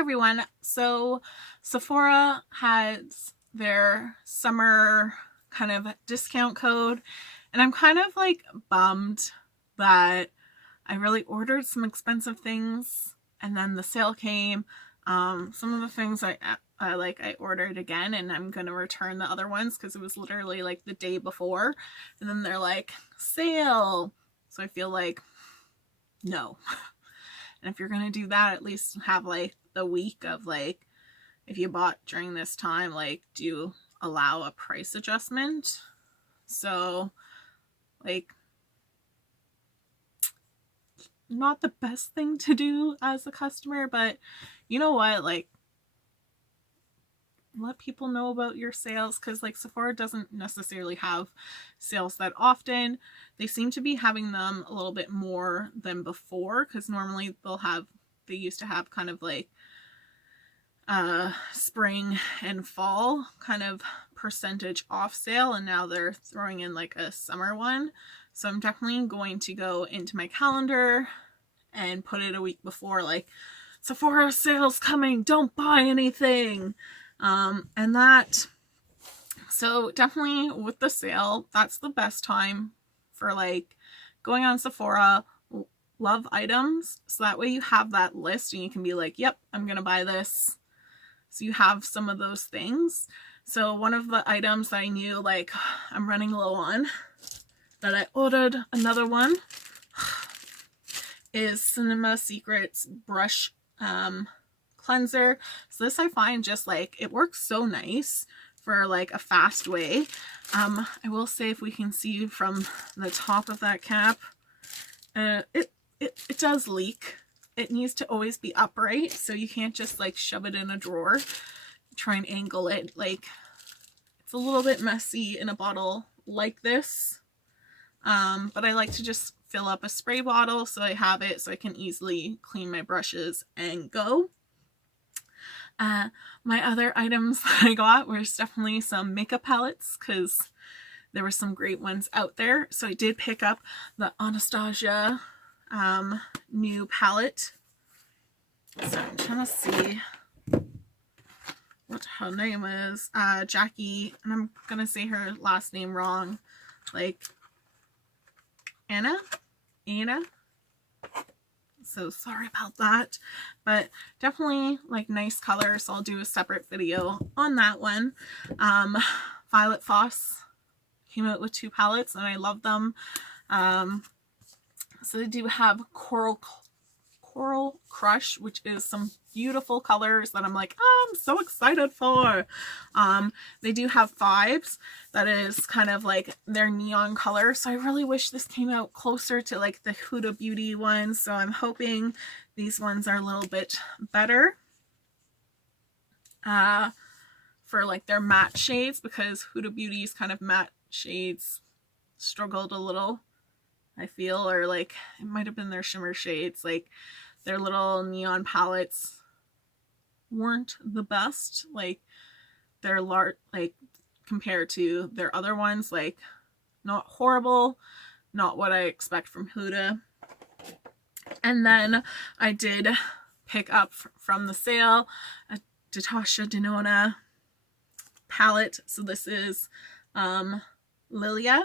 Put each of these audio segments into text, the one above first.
Everyone, so Sephora has their summer kind of discount code, and I'm kind of like bummed that I really ordered some expensive things and then the sale came. Some of the things I ordered again, and I'm gonna return the other ones because it was literally like the day before, and then they're like sale, so I feel like no. And if you're gonna do that, at least have like the week of like, if you bought during this time, like do allow a price adjustment. So like, not the best thing to do as a customer, but you know what, like let people know about your sales, because like Sephora doesn't necessarily have sales that often. They seem to be having them a little bit more than before, because normally they used to have kind of like spring and fall kind of percentage off sale, and now they're throwing in like a summer one. So I'm definitely going to go into my calendar and put it a week before, like Sephora sales coming, don't buy anything. And that, so definitely with the sale, that's the best time for like going on Sephora. Love items, so that way you have that list and you can be like, yep, I'm gonna buy this. So you have some of those things. So one of the items that I knew like I'm running low on, that I ordered another one, is Cinema Secrets brush cleanser. So this I find just like it works so nice for like a fast way. I will say, if we can see from the top of that cap, it does leak. It needs to always be upright, so you can't just like shove it in a drawer, try and angle it. Like, it's a little bit messy in a bottle like this, but I like to just fill up a spray bottle so I have it so I can easily clean my brushes and go. My other items that I got were definitely some makeup palettes, because there were some great ones out there. So I did pick up the Anastasia new palette. So I'm trying to see what her name is. Jackie, and I'm gonna say her last name wrong, like Anna. So sorry about that, but definitely like nice color, so I'll do a separate video on that one. Violet Foss came out with 2 palettes and I love them. So they do have Coral Crush, which is some beautiful colors that I'm like, oh, I'm so excited for. They do have 5s that is kind of like their neon color, so I really wish this came out closer to like the Huda Beauty ones, so I'm hoping these ones are a little bit better for like their matte shades, because Huda Beauty's kind of matte shades struggled a little, I feel, or like it might have been their shimmer shades. Like their little neon palettes weren't the best. Like they're like compared to their other ones, like not horrible, not what I expect from Huda. And then I did pick up from the sale a Natasha Denona palette. So this is Lilia.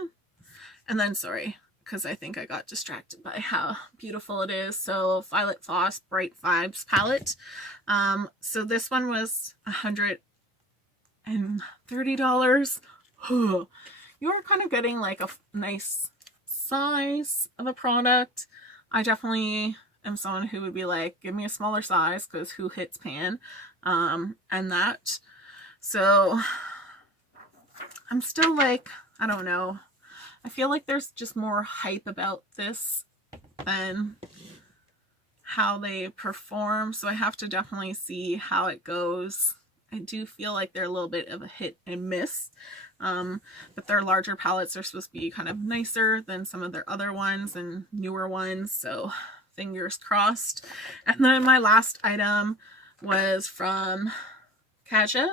And then, sorry, because I think I got distracted by how beautiful it is. So Violet Foss Bright Vibes palette. So this one was $130. You're kind of getting like a nice size of a product. I definitely am someone who would be like, give me a smaller size, because who hits pan, and that. So I'm still like, I don't know. I feel like there's just more hype about this than how they perform, so I have to definitely see how it goes. I do feel like they're a little bit of a hit and miss, but their larger palettes are supposed to be kind of nicer than some of their other ones and newer ones, so fingers crossed. And then my last item was from Kaja,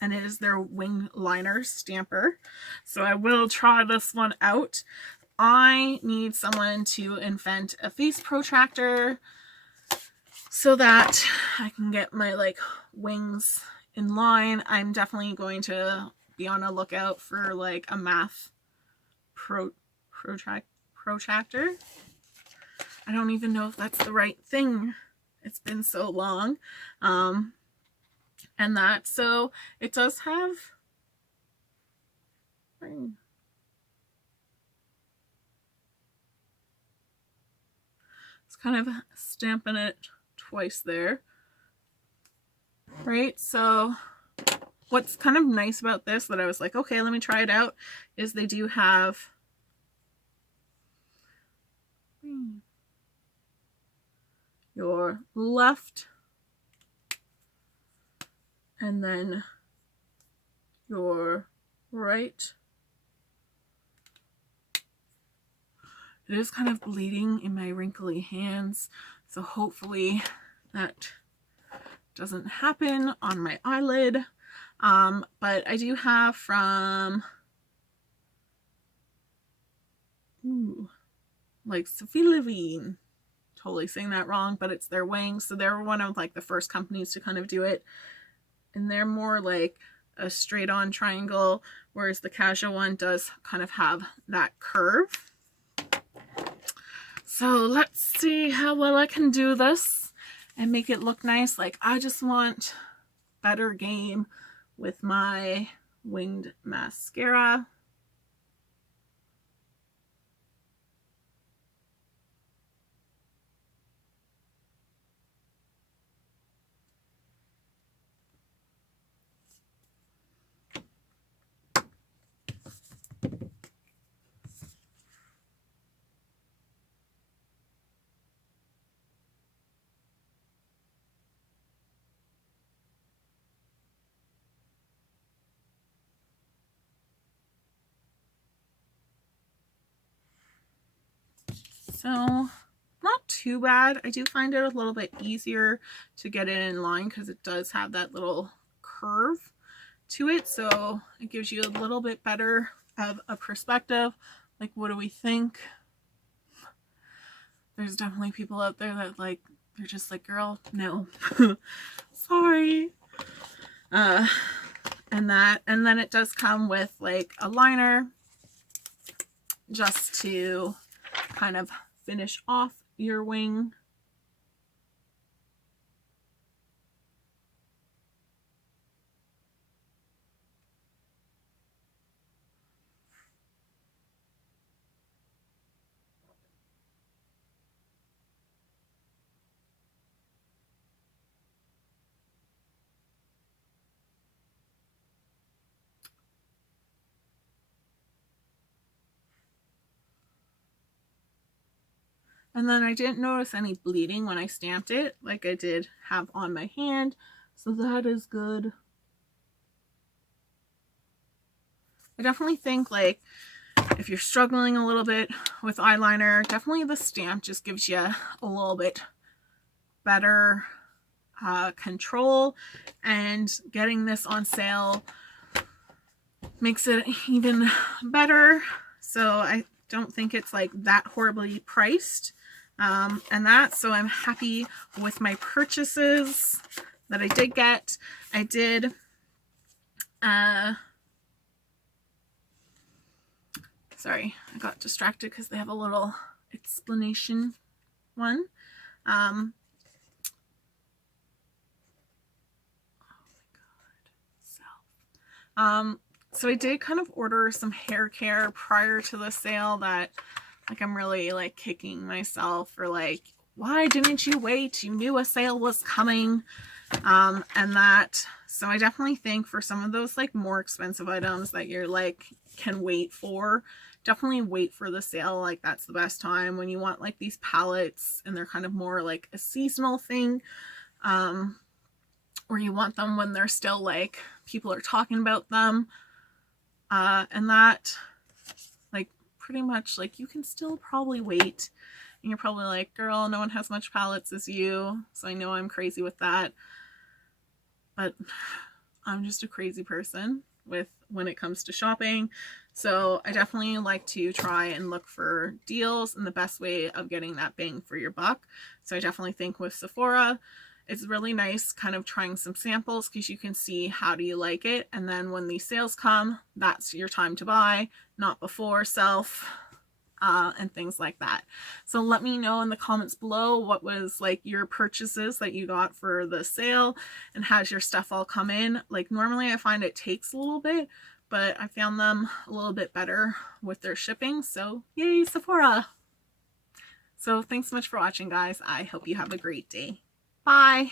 and it is their wing liner stamper. So I will try this one out. I need someone to invent a face protractor so that I can get my like wings in line. I'm definitely going to be on a lookout for like a math protractor. I don't even know if that's the right thing. It's been so long. And that, so it does have, it's kind of stamping it twice there, right? So what's kind of nice about this that I was like, okay, let me try it out, is they do have your left and then your right. It is kind of bleeding in my wrinkly hands, so hopefully that doesn't happen on my eyelid. But I do have from like sephora, totally saying that wrong, but it's their wings. So they're one of like the first companies to kind of do it, and they're more like a straight on triangle, whereas the casual one does kind of have that curve. So let's see how well I can do this and make it look nice. Like, I just want better game with my winged mascara. So not too bad. I do find it a little bit easier to get it in line because it does have that little curve to it. So it gives you a little bit better of a perspective. Like, what do we think? There's definitely people out there that like, they're just like, girl, no. Sorry. And then it does come with like a liner just to kind of finish off your wing. And then I didn't notice any bleeding when I stamped it like I did have on my hand. So that is good. I definitely think like if you're struggling a little bit with eyeliner, definitely the stamp just gives you a little bit better control, and getting this on sale makes it even better. So I don't think it's like that horribly priced. So I'm happy with my purchases that I did get. I did sorry, I got distracted because they have a little explanation one. So I did kind of order some hair care prior to the sale that like I'm really like kicking myself for like, why didn't you wait? You knew a sale was coming. So I definitely think for some of those like more expensive items that you're like can wait for, definitely wait for the sale. Like that's the best time when you want like these palettes and they're kind of more like a seasonal thing. Or you want them when they're still like people are talking about them. And that like pretty much like you can still probably wait, and you're probably like, girl, no one has much palettes as you. So I know I'm crazy with that, but I'm just a crazy person. with when it comes to shopping. So I definitely like to try and look for deals and the best way of getting that bang for your buck. So I definitely think with Sephora, it's really nice kind of trying some samples because you can see how do you like it. And then when these sales come, that's your time to buy, not before self. And things like that. So let me know in the comments below what was like your purchases that you got for the sale and has your stuff all come in. Like normally I find it takes a little bit, but I found them a little bit better with their shipping. So yay, Sephora. So thanks so much for watching, guys. I hope you have a great day. Bye.